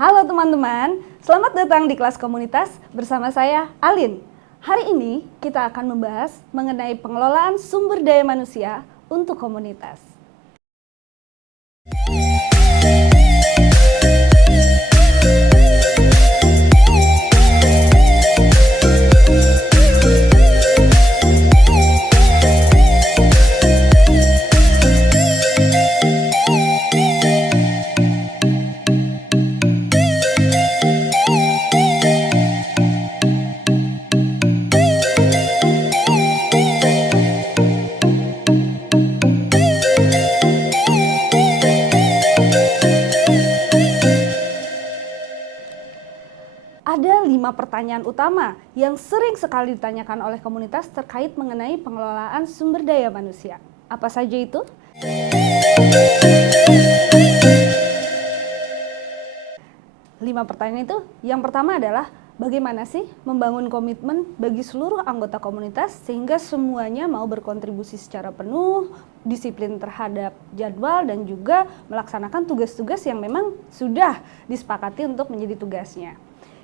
Halo teman-teman, selamat datang di kelas komunitas bersama saya Alin. Hari ini kita akan membahas mengenai pengelolaan sumber daya manusia untuk komunitas. Ada 5 pertanyaan utama yang sering sekali ditanyakan oleh komunitas terkait mengenai pengelolaan sumber daya manusia. Apa saja itu? Lima pertanyaan itu, yang pertama adalah bagaimana sih membangun komitmen bagi seluruh anggota komunitas sehingga semuanya mau berkontribusi secara penuh, disiplin terhadap jadwal dan juga melaksanakan tugas-tugas yang memang sudah disepakati untuk menjadi tugasnya.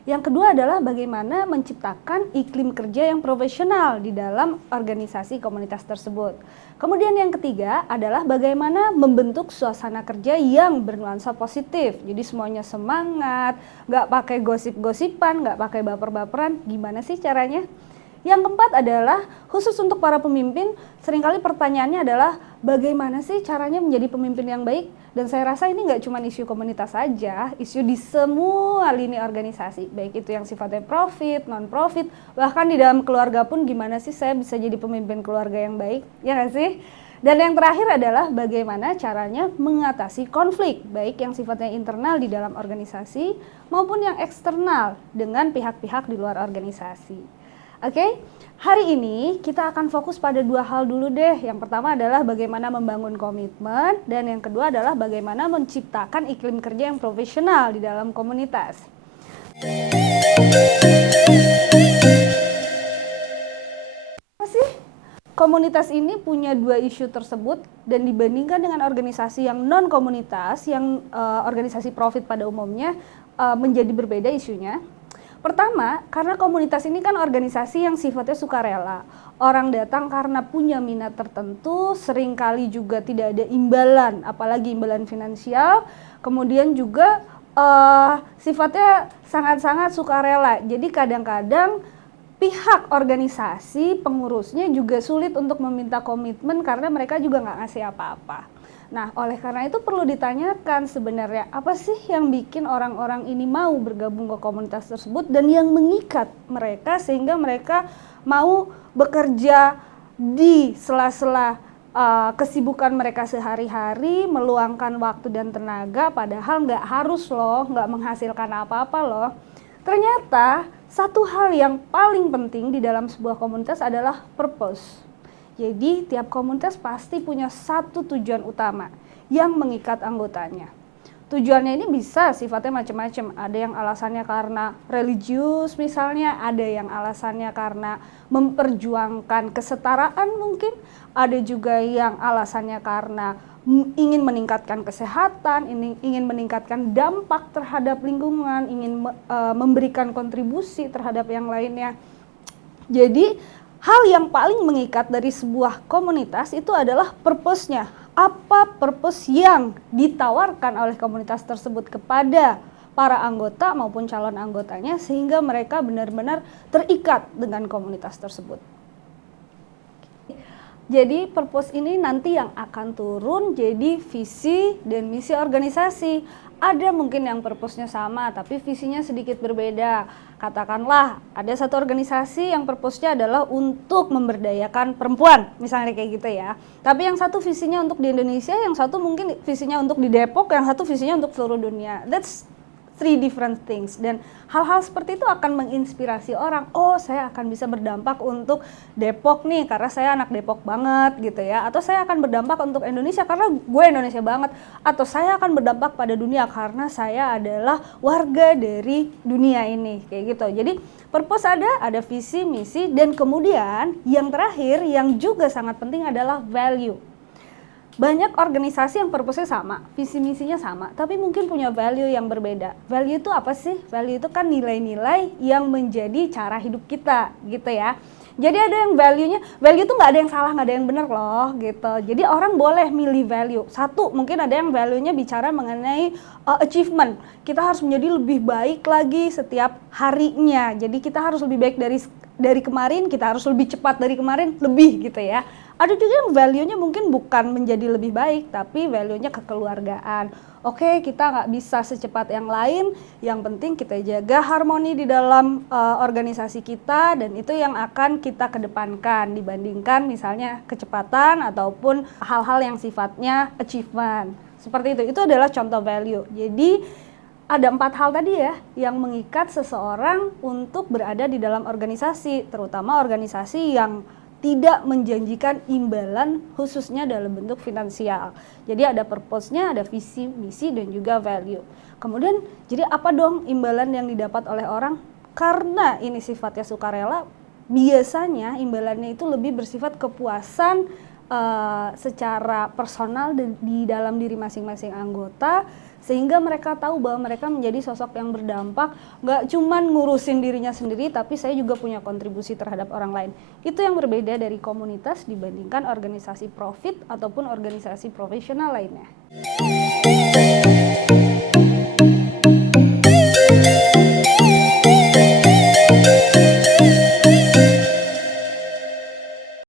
Yang kedua adalah bagaimana menciptakan iklim kerja yang profesional di dalam organisasi komunitas tersebut. Kemudian yang ketiga adalah bagaimana membentuk suasana kerja yang bernuansa positif. Jadi semuanya semangat, nggak pakai gosip-gosipan, nggak pakai baper-baperan. Gimana sih caranya? Yang keempat adalah khusus untuk para pemimpin, seringkali pertanyaannya adalah bagaimana sih caranya menjadi pemimpin yang baik? Dan saya rasa ini nggak cuma isu komunitas saja, isu di semua lini organisasi, baik itu yang sifatnya profit, non-profit, bahkan di dalam keluarga pun gimana sih saya bisa jadi pemimpin keluarga yang baik, ya nggak sih? Dan yang terakhir adalah bagaimana caranya mengatasi konflik, baik yang sifatnya internal di dalam organisasi maupun yang eksternal dengan pihak-pihak di luar organisasi. Oke, hari ini kita akan fokus pada dua hal dulu deh. Yang pertama adalah bagaimana membangun komitmen, dan yang kedua adalah bagaimana menciptakan iklim kerja yang profesional di dalam komunitas. Apa sih? Komunitas ini punya dua isu tersebut, dan dibandingkan dengan organisasi yang non-komunitas, yang organisasi profit pada umumnya, menjadi berbeda isunya. Pertama, karena komunitas ini kan organisasi yang sifatnya sukarela. Orang datang karena punya minat tertentu, seringkali juga tidak ada imbalan, apalagi imbalan finansial. Kemudian juga sifatnya sangat-sangat sukarela. Jadi kadang-kadang pihak organisasi, pengurusnya juga sulit untuk meminta komitmen karena mereka juga nggak ngasih apa-apa. Nah, oleh karena itu perlu ditanyakan sebenarnya apa sih yang bikin orang-orang ini mau bergabung ke komunitas tersebut dan yang mengikat mereka sehingga mereka mau bekerja di sela-sela kesibukan mereka sehari-hari, meluangkan waktu dan tenaga, padahal nggak harus loh, nggak menghasilkan apa-apa loh. Ternyata satu hal yang paling penting di dalam sebuah komunitas adalah purpose. Jadi tiap komunitas pasti punya satu tujuan utama yang mengikat anggotanya. Tujuannya ini bisa sifatnya macam-macam. Ada yang alasannya karena religius misalnya, ada yang alasannya karena memperjuangkan kesetaraan mungkin, ada juga yang alasannya karena ingin meningkatkan kesehatan, ingin meningkatkan dampak terhadap lingkungan, ingin memberikan kontribusi terhadap yang lainnya. Jadi hal yang paling mengikat dari sebuah komunitas itu adalah purpose-nya. Apa purpose yang ditawarkan oleh komunitas tersebut kepada para anggota maupun calon anggotanya sehingga mereka benar-benar terikat dengan komunitas tersebut. Jadi purpose ini nanti yang akan turun jadi visi dan misi organisasi. Ada mungkin yang purpose-nya sama tapi visinya sedikit berbeda. Katakanlah ada satu organisasi yang purpose-nya adalah untuk memberdayakan perempuan, misalnya kayak gitu ya. Tapi yang satu visinya untuk di Indonesia, yang satu mungkin visinya untuk di Depok, yang satu visinya untuk seluruh dunia. That's three different things, dan hal-hal seperti itu akan menginspirasi orang. Oh, saya akan bisa berdampak untuk Depok nih karena saya anak Depok banget gitu ya, atau saya akan berdampak untuk Indonesia karena gue Indonesia banget, atau saya akan berdampak pada dunia karena saya adalah warga dari dunia ini, kayak gitu. Jadi purpose ada visi, misi, dan kemudian yang terakhir yang juga sangat penting adalah value. Banyak organisasi yang purpose-nya sama, visi misinya sama, tapi mungkin punya value yang berbeda. Value itu apa sih? Value itu kan nilai-nilai yang menjadi cara hidup kita, gitu ya. Jadi ada yang value itu nggak ada yang salah, nggak ada yang benar loh, gitu. Jadi orang boleh milih value. Satu, mungkin ada yang value-nya bicara mengenai achievement. Kita harus menjadi lebih baik lagi setiap harinya. Jadi kita harus lebih baik dari kemarin, kita harus lebih cepat dari kemarin, lebih gitu ya. Ada juga yang value-nya mungkin bukan menjadi lebih baik, tapi value-nya kekeluargaan. Oke, kita nggak bisa secepat yang lain, yang penting kita jaga harmoni di dalam organisasi kita, dan itu yang akan kita kedepankan dibandingkan misalnya kecepatan ataupun hal-hal yang sifatnya achievement. Seperti itu adalah contoh value. Jadi ada 4 hal tadi ya yang mengikat seseorang untuk berada di dalam organisasi, terutama organisasi yang tidak menjanjikan imbalan khususnya dalam bentuk finansial. Jadi ada purpose-nya, ada visi, misi, dan juga value. Kemudian jadi apa dong imbalan yang didapat oleh orang? Karena ini sifatnya sukarela, biasanya imbalannya itu lebih bersifat kepuasan secara personal di dalam diri masing-masing anggota, sehingga mereka tahu bahwa mereka menjadi sosok yang berdampak, nggak cuman ngurusin dirinya sendiri, tapi saya juga punya kontribusi terhadap orang lain. Itu yang berbeda dari komunitas dibandingkan organisasi profit ataupun organisasi profesional lainnya.